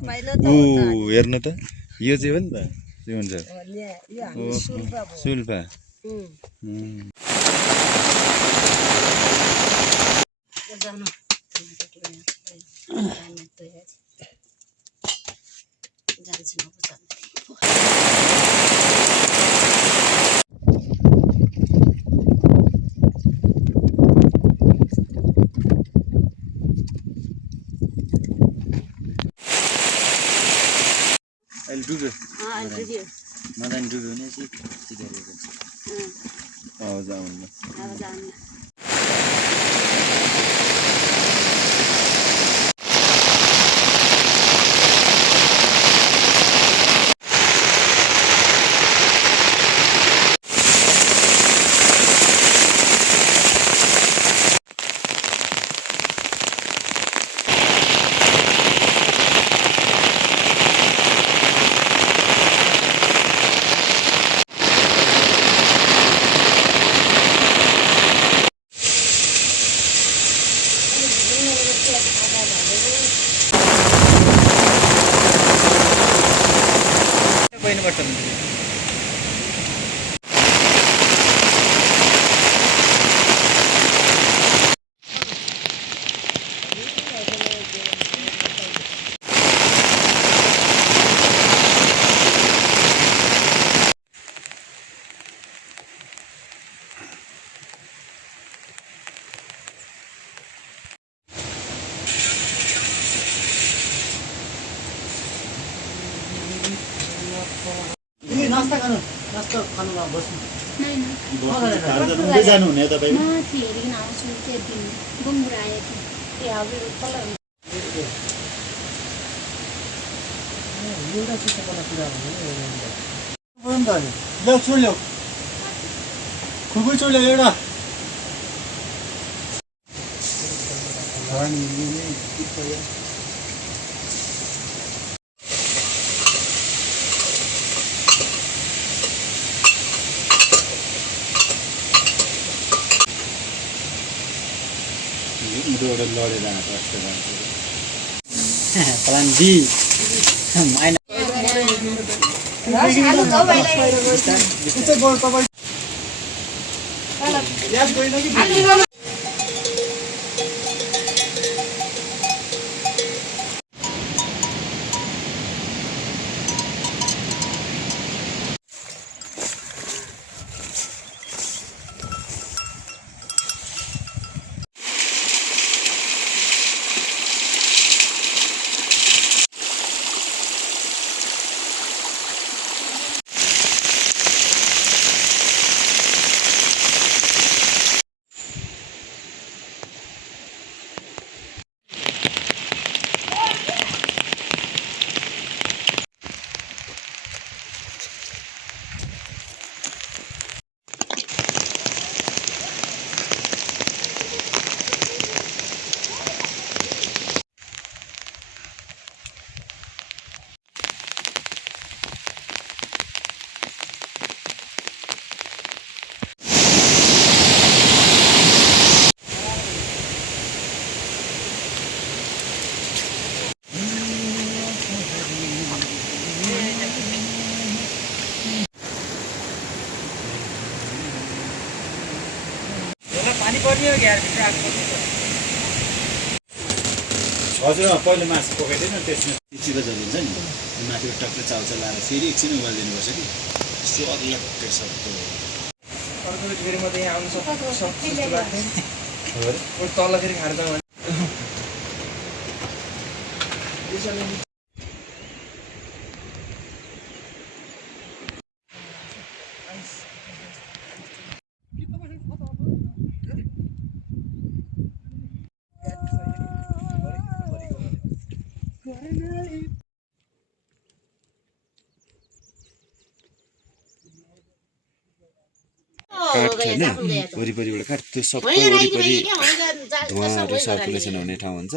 हेर्नु त यो चाहिँ हो नि त के भन्छ सुल्पा अहिले डुब्यो मलाई डुब्यो भने जाउँ नास्ता खानु बस्नु जानु हुने तपाईँ एउटा लडेर आएको प्लान बी हजुर पहिलो मासु पकाइदिनु त्यसमा चिप्लो झरिन्छ नि माथिको टक्कै चाउचाउ लाएर फेरि एकछिन उमालिदिनुपर्छ कि स्वाद लाग्छ सबको अर्को फेरि म त यहाँ आउनु सक्छु तल फेरि खाएर जाउँ काठ हैन वरिपरिबाट काठ त्यो सबै वरिपरि धुवाँहरु सर्कुलेसन हुने ठाउँ हुन्छ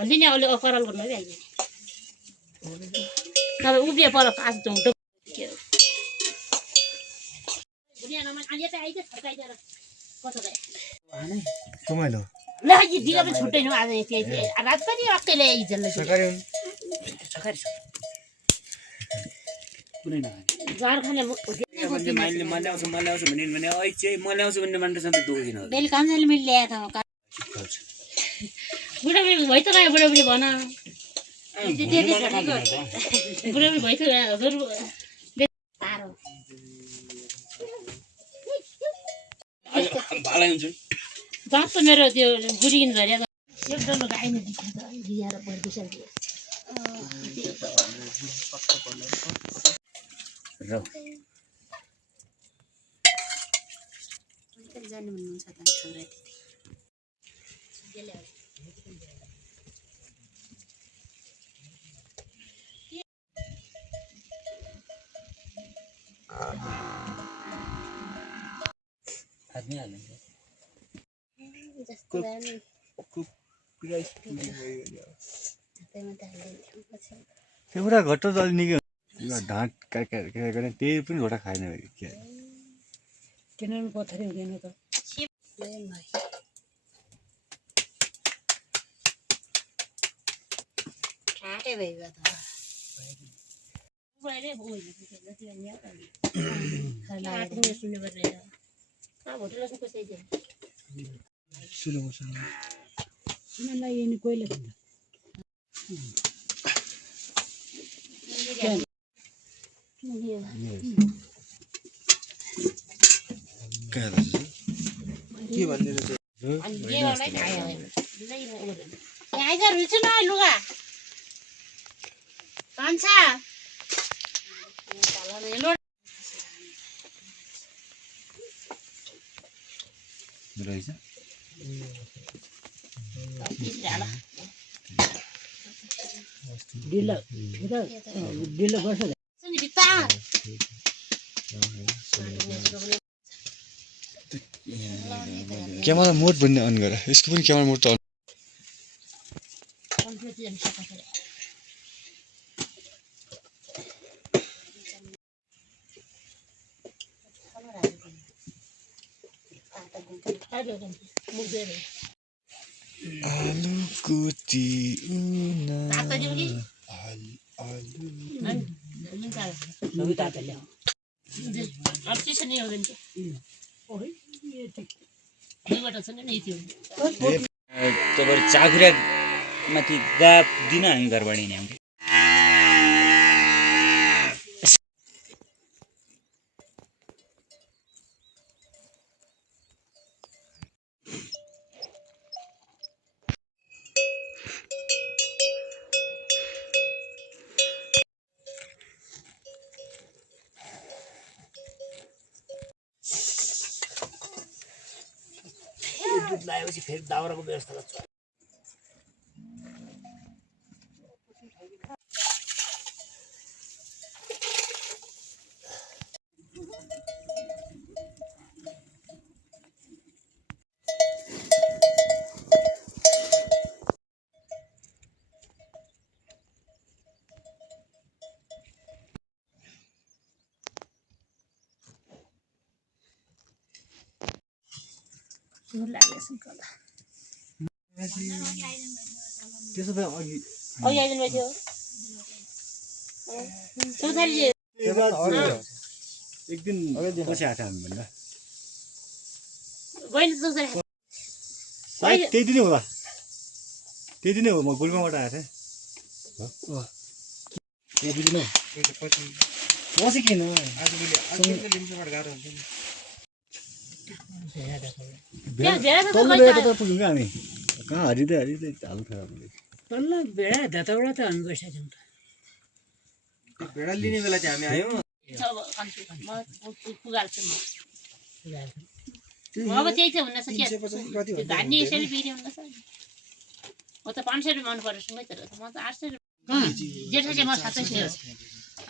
अलि नै अलि अकरल गर्नु है अहिले तर उभिए पर पास झुम्टो दुनिया नमान अहिले त आइज फर्काइदिएर कसो गए कमाइलो ल यो दिगा पनि छुट्टैन आज रात पनि अक्कैले इजलले सरकारी कुनै नखाने घर खाने मैले आउँछु भने ऐ चाहिँ मैले आउँछु भन्ने मान्छे त दुखिन बेलुका काम जाने मैले ल्याएको था बुढाबुढी भइ त गयो बुढाबुढी भन बुढाबुढी भइ त गयो भालै हुन्छ दाँत त मेरो त्यो बुढिकिन झरेको एकदम गाई नै दिन्छ त लिएर पर्दैछ र जानु भन्नुहुन्छ त छोरा हातमै हाल्नु जस्तो दामी पुरा स्पिड भयो हातैमा त हाल्दै पछि एउटा घट्ट त अलि निकै हुन्छ ढाँट गर्ने त्यही पनि घोटा खाएन के किनभने पथरी हुँदैन त ठाटै भयो त के भन्ने लुगा रहेछ ढिलो गर्छ क्यामेरा मोड भन्ने अन गर यसको पनि क्यामेरा मोड त अन आलुको तिउना तपाईँ चाखुरा माथि गाप दिन हामी घरबाट हिँड्यौँ दुध लगाएपछि फेरि दाउराको व्यवस्था गर्छ त्यसो भए अघि एक दिन पछि आएको हामी भन्दा त्यही दिनै होला त्यही दिनै हो म गुल्माबाट आएको थिएँ पछि किन पुग्यौँ क्या हामी कहाँ हरिँदै हाल्नु तल्ल भेडा धतौडा त हामी बसिसक्यौँ त भेडा लिने बेला चाहिँ हामी आयौँ अब त्यही चाहिँ हुन सक्यो धान्ने यसरी बिक्री हुन सक्छ म त 500 रुपियाँ मन पर्छ सँगै तर म त 800 रुपियाँ जेठा चाहिँ म 700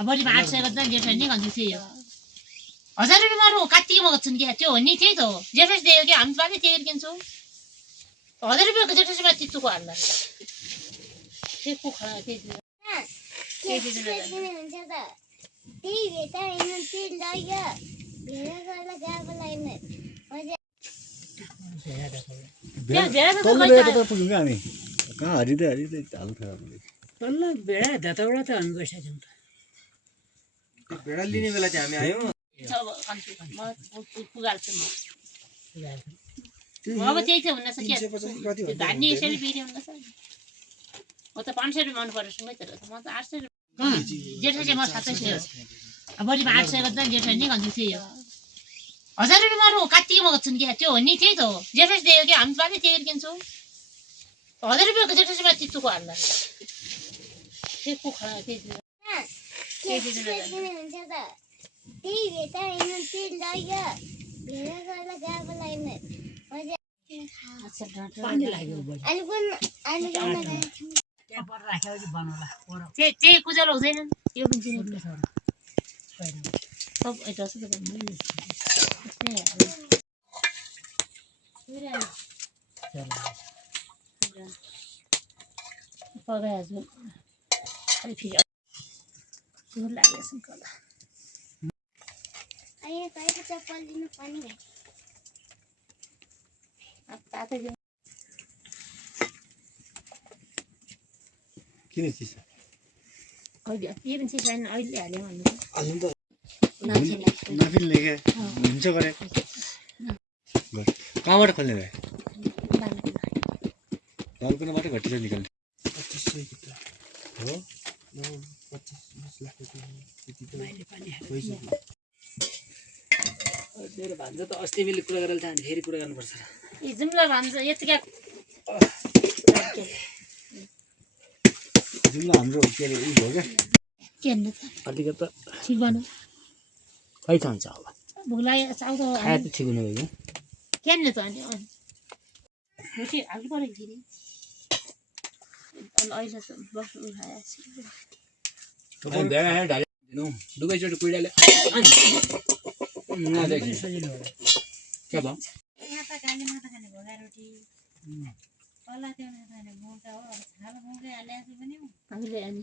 अब बढी 800 गर्दा जेठा नि भन्दै थियो 1000 रुपियाँ मारु काटिए म गर्छु नि क्या त्यो हो नि त्यही त हो जेठा दियो कि हामी बाँकी त्यही किन्छौ 1000 रुपियाँको जेठा चाहिँ माथि चुको हाल्ला के को खा त्यही हुन्छ त त्यही भेटा हैन त्यही लाग्यो भेडा गर्ला गाको लाग्ने त्यहाँ धेरै जस्तो तल्लो खै बेला त पुग्यौँ क्या हामी कहाँ हरिँदै हाल्नु थियो हामीले तल्ल भेडा ढाँचाबाट त हामी बसिसक्यौँ त भेडा लिने बेला चाहिँ हामी आयौँ छ अब कम्ती म पुगाल्छु म अब त्यही चाहिँ हुन सक्छ त्यो धान्ने यसरी बिक्री हुन सक्छ म त 500 रुपियाँ मन परेर सुँगै तर म त 800 रुपियाँ जेठा चाहिँ म 700 अब बढीमा 800 गर्दा जेठा नि भन्दै थियो 1000 रुपियाँ म काटिक मगाउँछु नि क्या त्यो हो नि त्यही त हो जेठा दियो कि हामी बाँकी त्यही किन्छौँ 1000 रुपियाँको जेठा चाहिँ माथि चुको हाल्दा त्यही कुखुरा त्यही पानी लाग्यो त्यही कुजेर हुँदैन त्यो पनि चिनी सब यता पगाइहाल्छु अलि फेरि सुर लागेको छ कला चप्पल दिनु पनि तातो किन चिज अहिले के पनि चिज छैन अहिले हाल्यो भन्नु हाल्नु त नफिल्ने क्या हुन्छ गरे कहाँबाट खोल्ने भाइ बालकुनाबाटै घटी छ निकाल्ने 2500 हो 25-20 लाख मेरो भान्जा त अस्ति मैले कुरा गरेर चाहिँ फेरि कुरा गर्नुपर्छ ए जुम्ला भन्छ यतिका जुम्ला हाम्रो के अरे उयो हो क्या के भन्नु त अलिकति ठिक भनौँ खै खान्छ अब भोक लाग्यो चाउको खाए त ठिक हुने भयो के भन्नु त अनि रोटी हाल्नु पऱ्यो फेरि अनि अहिले त बस्नु उठाएछु दुवैचोटि कुइडाले सजिलो होला क्या भयो यहाँ त काली माता खाने भोगा रोटी कला त्यो खाने मुगा हो छाल मुगा हालेको पनि हामीले अनि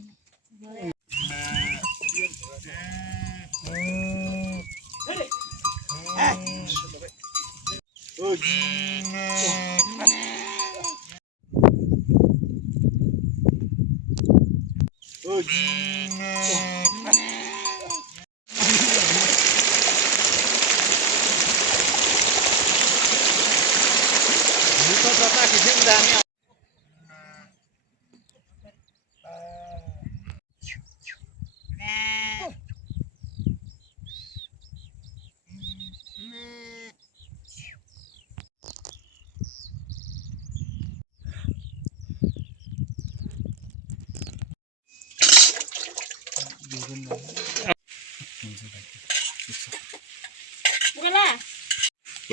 पुगला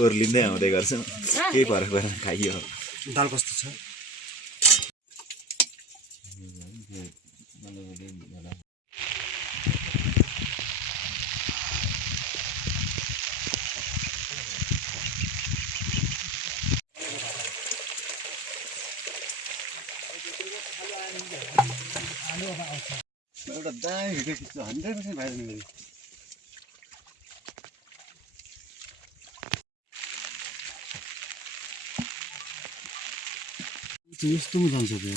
ओर्लिँदै आउँदै गर्छ केही फरक परेन खाइयो दाल कस्तो छ एउटा दामी भिडियो खिच्छु 100% भाइरल मेरो यस्तो पनि जान्छ त्यो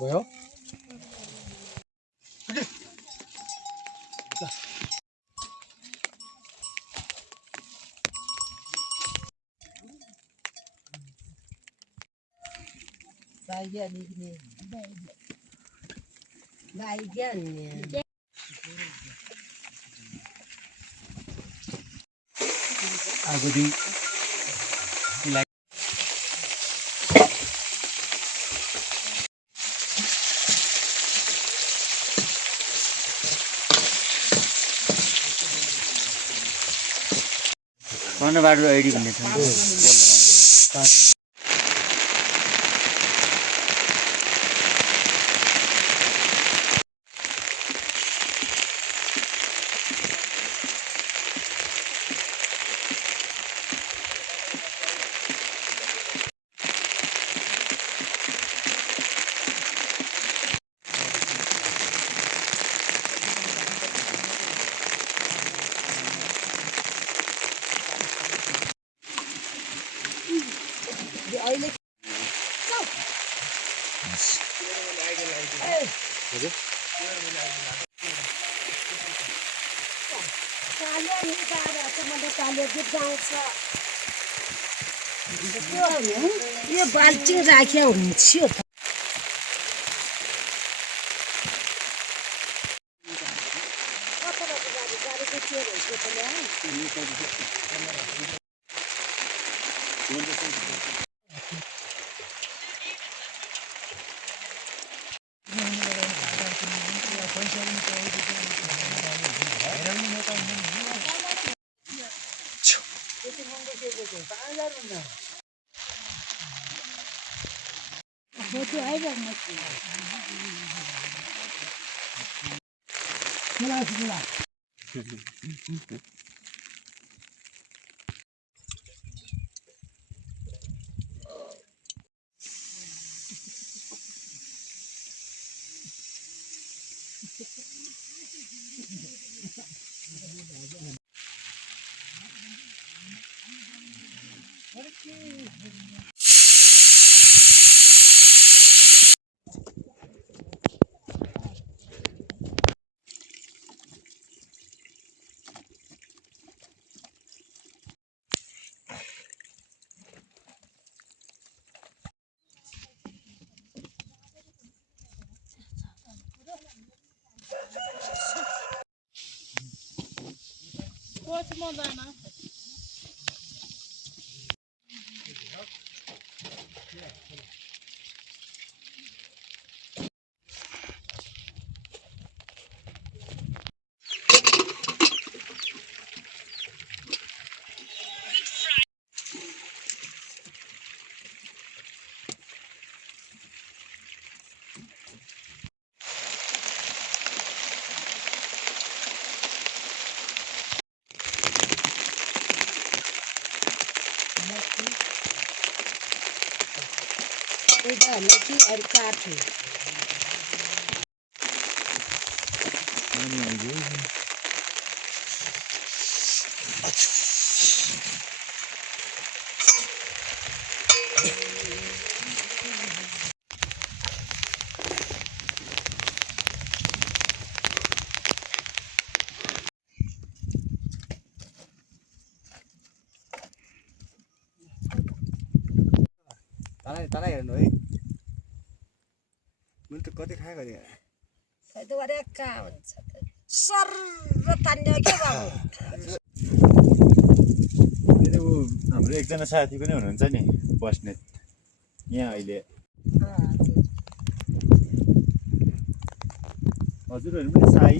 गयो आगो दिन कर्णबाटो आइडी भन्ने छ यो बाल्टिङ राख्या हुन्छ तँलाई हेर्नु है मैले त कति खाएको थिएँ हाम्रो एकजना साथी पनि हुनुहुन्छ नि बस्नेत यहाँ अहिले हजुरहरू पनि साई